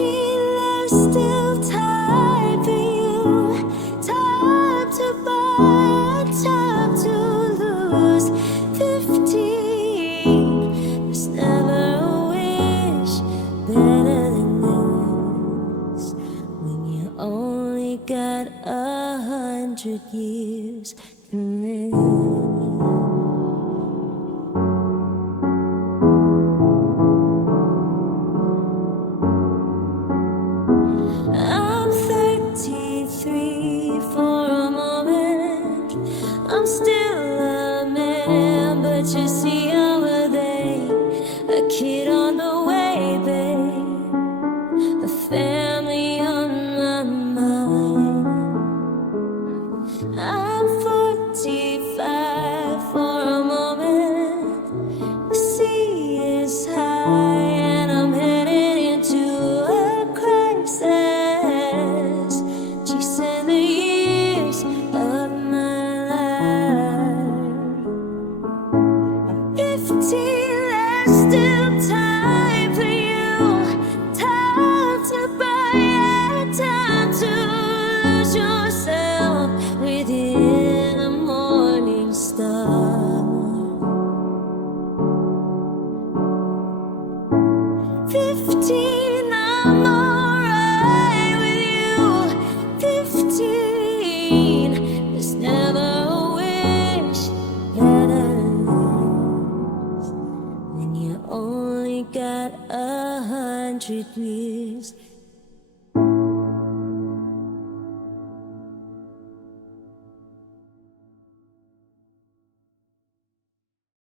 there's still time for you. Time to buy, time to lose. 15, there's never a wish better than this. When you only got 100 years to live. I'm 33 for a moment. I'm still a man, but you see, how are they? A kid on the way, babe. A family on my mind. I'm 45 for a moment. The sea is high and I'm headed into a crisis. Chasing the years of my life. 15, there's still time for you. Time to buy it, time to lose yourself within a morning star. 15, I'm alright with you. 15, there's never a wish better than this. When you only got 100 years